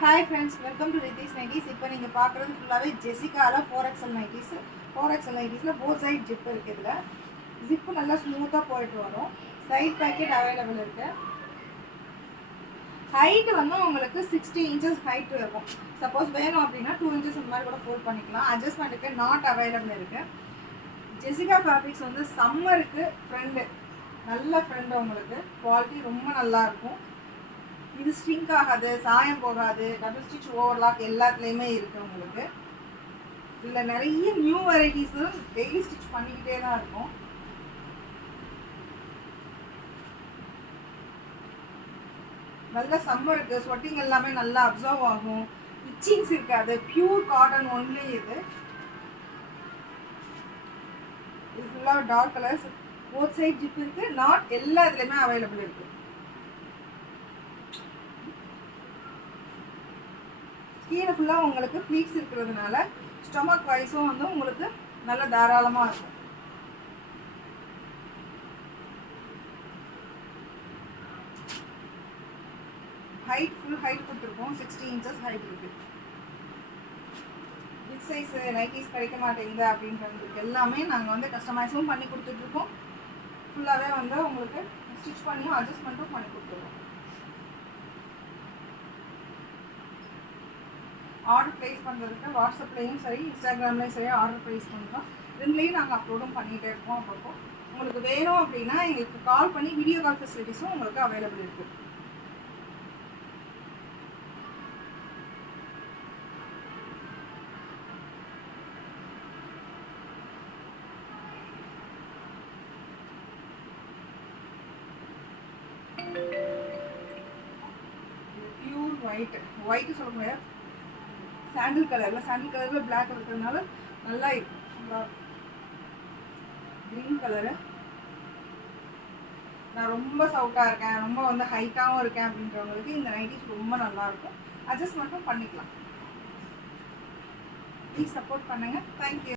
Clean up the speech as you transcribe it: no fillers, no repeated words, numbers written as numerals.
Hi friends, welcome to Rithi's nighties. இப்போ நீங்கள் பார்க்குறது ஃபுல்லாகவே ஜெசிகாவில் 4XL நைட்டிஸ். 4XL நைட்டிஸில் போத் சைட் ஜிப் இருக்குது. இதில் ஜிப்பு நல்லா ஸ்மூத்தாக போயிட்டு வரும். சைட் பேக்கெட் அவைலபிள் இருக்குது. ஹைட்டு வந்து உங்களுக்கு 60 இன்ச்சஸ் ஹைட் இருக்கும். சப்போஸ் வேணும் அப்படின்னா 2 இன்ச்சஸ் இந்த மாதிரி கூட ஃபோல்ட் பண்ணிக்கலாம். அட்ஜஸ்ட்மெண்ட்டுக்கு நாட் அவைலபிள் இருக்குது. ஜெசிகா ஃபேப்ரிக்ஸ் வந்து சம்மருக்கு ஃப்ரெண்டு, நல்ல ஃப்ரெண்டு. உங்களுக்கு குவாலிட்டி ரொம்ப நல்லாயிருக்கும். இது ஸ்ட்ரிங்க் ஆகாது, சாயம் போகாது, டபுள் ஸ்டிச் ஓவர்லாக் எல்லாத்துலேயுமே இருக்குது உங்களுக்கு. இதில் நிறைய நியூ வெரைட்டிஸும் டெய்லி ஸ்டிச் பண்ணிக்கிட்டே தான் இருக்கும். நல்ல சம்மருக்கு ஸ்வெட்டிங் எல்லாமே நல்லா அப்சர்வ் ஆகும். இச்சிங்ஸ் இருக்காது. Pure cotton only. இது ஃபுல்லாக dark colours. Both side zip இருக்குது. நாட் எல்லா இதுலேயுமே அவைலபிள் இருக்குது. கீழே ஃபுல்லாக உங்களுக்கு ப்ளீட்ஸ் இருக்கிறதுனால ஸ்டொமக் வைஸும் வந்து உங்களுக்கு நல்ல தாராளமாக இருக்கும். ஹைட் ஃபுல் ஹைட் கொடுத்துருக்கோம். 60 இன்ச்சஸ் ஹைட் இருக்குது. பிக் சைஸ் நைட்டிஸ் கிடைக்க மாட்டேங்குது அப்படின்றதுக்கு எல்லாமே நாங்கள் வந்து கஸ்டமைஸும் பண்ணி கொடுத்துட்ருக்கோம். ஃபுல்லாகவே வந்து உங்களுக்கு ஸ்டிச் பண்ணியும் அட்ஜஸ்ட்மெண்ட்டும் பண்ணி கொடுத்துருக்கோம். ஆர்டர் ப்ளேஸ் பண்ணுறதுக்கு வாட்ஸ்அப்லேயும் சரி, இன்ஸ்டாகிராம்லேயும் சரி ஆர்டர் ப்ளேஸ் பண்ணுறோம். ரெண்டுலேயும் நாங்கள் அப்லோடும் பண்ணிகிட்டே இருக்கோம். அப்பப்போ உங்களுக்கு வேணும் அப்படின்னா எங்களுக்கு கால் பண்ணி வீடியோ கால் ஃபெசிலிட்டிஸும் உங்களுக்கு அவைலபிள் இருக்குது. பியூர் ஒயிட்டு சொல்ல முடியாது, சாண்டில் கலரில் பிளாக் இருக்கிறதுனால நல்லா இருக்கும். Green colour. நான் ரொம்ப சவுட்டாக இருக்கேன், ரொம்ப வந்து ஹைட்டாகவும் இருக்கேன் அப்படின்றவங்களுக்கு இந்த நைட்டிஸ் ரொம்ப நல்லாயிருக்கும். அட்ஜஸ்ட் மட்டும் பண்ணிக்கலாம். ப்ளீஸ் சப்போர்ட் பண்ணுங்கள். தேங்க்யூ.